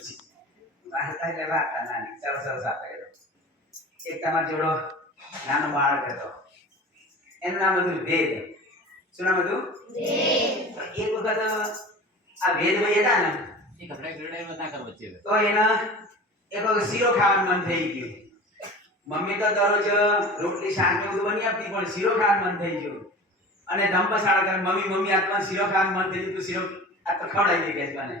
પછી. વાર્તા એટલે વાર્તા નાની. સરસ સરસ કહેતો. એક તમારો જોડો નાનો બાળક હતો. એનું નામ હતું વેદ. શું નામ હતું? તો એક વખત આ વેદભાઈ હતા ને એ કપડા ગરડાઈમાં ના કરવા વચ્ચે તો એના એક વખત શીરો ખાવાનું મન થઈ ગયું. મમ્મી તો દરરોજ રોટલી શાક ને બધું બની આપતી પણ શીરો ખાવાનું મન થઈ ગયું. અને ધંપસાળા કરે મમ્મી મમ્મી આત્મા શીરો ખાવાનું મન થઈ ગયું તું શીરો આ તો ખવડાવી દે કે મને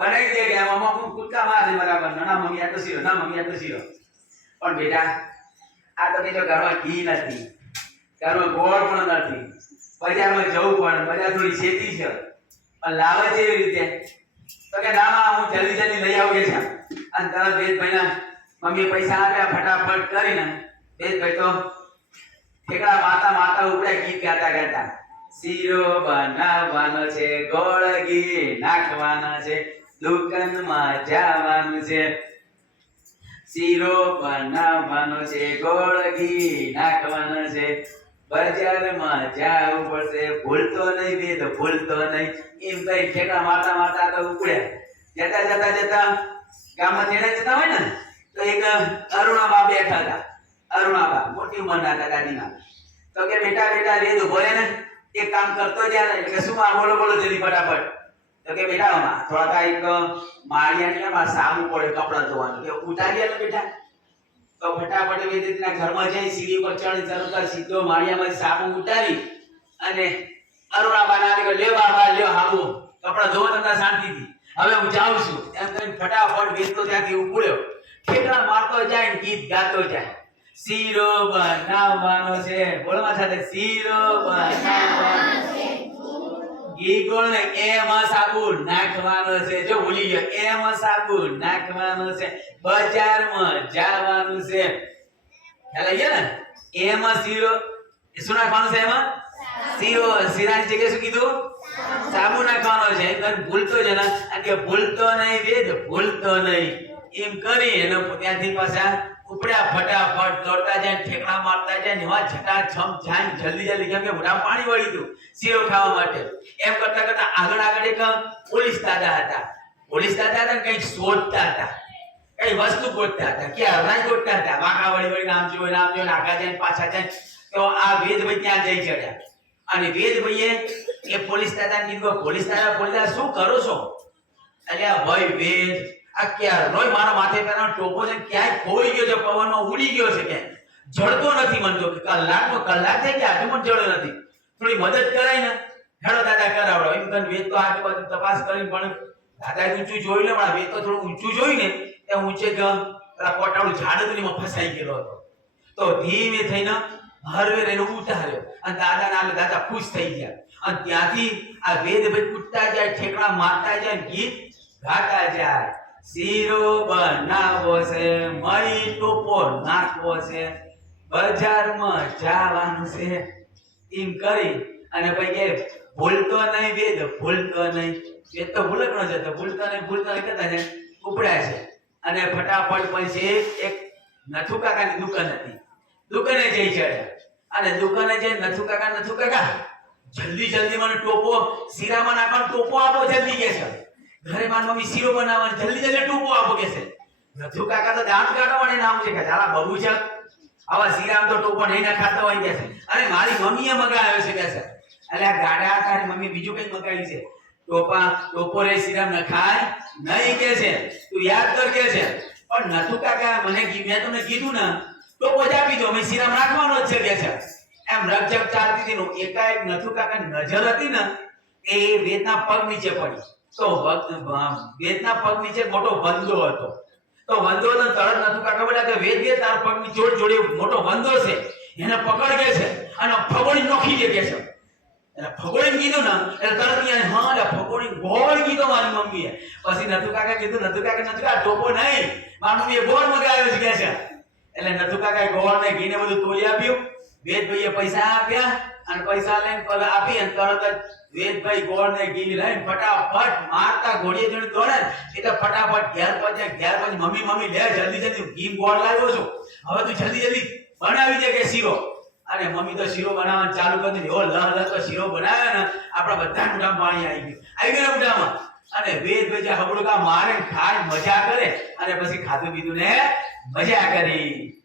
બનાવી દે કે મમ્મા હું કૂદકા મારે બરાબર. ના આ તો શીરો ના આ તો શીરો. પણ બેટા, આ તો જો ઘરમાં ઘી નથી. ઘરમાં ગોળ પણ નથી. બજારમાં જવું પણ બજાર થોડી શેતી છે. પણ લાવે છે એવી રીતે. તો કે ના હું જલ્દી જલ્દી લઈ આવું કે છે? અને તરત વેદભાઈના મમ્મી પૈસા આપ્યા, ફટાફટ કરીને વેદભાઈ તો ઠેકડા માતા માતા ઉપડે ગીત ગાતા ગાતા. શીરો બનાવવાનો છે, ગોળ ઘી નાખવાના છે. દુકાનમાં જવાનું છે. શીરો બનાવવાનો છે, ગોળ ઘી નાખવાનો છે. બજારમાં જાવું પડશે, ભૂલતો નહીં તો ભૂલતો નહીં. એમ કઈ ઠેકડા મારતા મારતા તો ઉપડ્યા. જતા જતા જતા ગામમાં તેડે જતા હોય ને, તો એક અરુણાબા બેઠા હતા. અરુણાબા, મોટી ઉંમરના હતા દાદીના તો કે બેટા બેટા ઊભો રહે ને. એક કામ કરતો જાય એટલે કે શું બોલો બોલો જલ્દી ફટાફટ. તો કે બેટા આમાં થોડા કા એક માળિયાની આમાં સામું પડે, કપડાં ધોવાનું. કે ઉતારી આલો બેટા? તો ફટાફટ વેદના ઘરમાં જઈ, સીડી ઉપર ચડી, તરત સીધો માળિયામાં સાબુ ઉતારી અને અરુણાબાના આગળ, લે બાબા લ્યો હાબુ, કપડાં ધોવા તંતા શાંતિથી. હવે હું જાઉં છું. એમ કરીને ફટાફટ વેચતો ત્યાંથી ઉપડ્યો. ઠેકડા મારતો જાય ને ગીત ગાતો જાય. શીરો બનાવવાનો છે. બોલવા સાથે, શીરો બનાવવાનો ઘી ગોળ ને એમાં સાબુ નાખવાનો છે. જો ભૂલી ગયો, એમાં સાબુ નાખવાનો છે. બજારમાં જવાનું છે. ખ્યાલ આવી ગયો ને? એમાં શીરો શું નાખવાનું છે એમાં? શીરો. શીરાની જગ્યાએ શું કીધું? સાબુ નાખવાનો છે. કરીને ભૂલતો જ ના કે ભૂલતો નહીં વેદ, ભૂલતો નહીં. એમ કરી એનો ત્યાંથી પાછા ઉપડ્યા, ફટાફટ દોડતા જાય, ઠેકડા મારતા જાય એવા છટાછમ જાય જલ્દી જલ્દી કેમ કે મોઢામાં પાણી વળી ગયું શીરો ખાવા માટે. એમ કરતા કરતા આગળ આગળ એક પોલીસ દાદા હતા. પોલીસ દાદા હતા કંઈક શોધતા હતા. કઈ વસ્તુ ગોતતા હતા. કે હરાઈ ગોતતા હતા. વાંકા વળી વળી નામ જોઈ નામ જોઈ આગા જાય પાછા જાય તો આ વેદભાઈ ત્યાં જઈ ચડ્યા. અને વેદભાઈએ એ પોલીસ દાદાને કીધું પોલીસ દાદા પોલીસ દાદા, શું કરો છો? એટલે ભાઈ વેદ આ ક્યારનોય મારા માથે પહેરવાનો ટોપો છે ક્યાંય ખોઈ ગયો છે, પવનમાં ઉડી ગયો છે ક્યાંય. જડતો નથી મનતો કલાકમાં કલાક થઈ ગયા, હજુ પણ જડ્યો નથી. થોડી મદદ કરાય ને. હેડો દાદા, કરાવડો. એમ કરીને વેદ તો આજુબાજુ તપાસ કરીને પણ દાદા ઊંચું જોઈ લે પણ વેદ તો થોડું ઊંચું જોઈને એ ઊંચે પેલા કોટાળું ઝાડ ફસાઈ ગયેલો હતો. તો ધીમે થઈને હરવેર એને ઉતાર્યો. અને દાદા ના દાદા ખુશ થઈ ગયા. અને ત્યાંથી આ વેદ ભાઈ કૂદતા જાય, ઠેકડા મારતા જાય, ગીત ગાતા જાય. શીરો બનાવો છે મય ટોપો નાખવો છે, બજારમાં જવાનું છે. એમ કરી અને પછી કે ભૂલતો નહીં વેદ, ભૂલતો નહીં. વેદ તો ભૂલકણો છે, તો ભૂલતો નહીં ભૂલતો નહીં કરતા છે, ઉપડ્યા છે. અને ફટાફટ પછી એક નથુ કાકાની દુકાન હતી. દુકાને જઈ ચડ્યા. અને દુકાને જઈ નથુ કાકા નથુ કાકા, જલ્દી જલ્દી મને ટોપો, શીરામાં નાખવાનો ટોપો આપો, જલ્દી કે છે. ઘરે માર મમ્મી શીરો બનાવવાની, જલ્દી જલ્દી ટૂંકો આપો કે છે. નથુ કાકા તો દાંત કાઢવાને નામ છે કે જાલા બબુ છે. આવા શીરામ તો ટોપો નહીં નખાતો હોય કે છે. અરે મારી મમ્મીએ મગાવ્યો છે કે છે. એટલે આ ગાડા તારી મમ્મી બીજું કઈ મગાવી છે. ટોપા ટોપો રે શીરામ નખાય નહીં કે છે. તું યાદ કર કે છે. પણ નથુ કાકા મને મેં તમને કીધું ને, ટોપો જ આપી દો, અમે શીરામ રાખવાનો જ છે કે છે. એમ રગજગ ચાલતી હતી ને, એકાએક નથુ કાકા નજર હતી ને, એ વેદના પગ નીચે પડી. તો વેદના પગ નીચે મોટો વંદો હતો. તો વંદો ને તરત નથુ કાકા બોલ્યા કે વેદ વેદ તાર પગની જોડ જોડે મોટો વંદો છે. એને પકડ કે છે અને ફગોળી નોખી દે કે છે. એટલે ફગોળી કીધું ને, એટલે તરત અહીંયા હા, એટલે ફગોળી ગોળ કીધો મારી મમ્મીએ. પછી નથુ કાકા કીધું, નથુ કાકા નથી કાકા ટોપો નહીં. મારી મમ્મીએ ગોળ મગાવ્યો છે કે છે. એટલે નથુ કાકા ગોળ ને ઘી ને બધું તોડી આપ્યું. વેદ ભાઈએ પૈસા આપ્યા. અને પૈસા લઈને પર આપી અને તરત જ વેદભાઈ ગોળ ને ઘી લઈને ફટાફટ મારતા ઘોડીએ જોડે દોડે એટલે ફટાફટ ઘેર પહોંચે, ઘેર પછી મમ્મી મમ્મી, લે, જલ્દી જલ્દી. ઘી ગોળ લાવ્યો છું. હવે તું જલ્દી જલ્દી બનાવી દે કે શીરો? અને મમ્મી તો શીરો બનાવવાનું ચાલુ કરી દીધી. ઓ લહ લહ તો શીરો બનાવ્યો ને, આપણા બધા મોઢામાં પાણી આવી ગયું. આવી ગયા મોઢામાં? અને વેદ ભજ્યા હબડુકા મારે ખાડ મજા કરે, અને પછી ખાધું પીધું ને મજા કરી.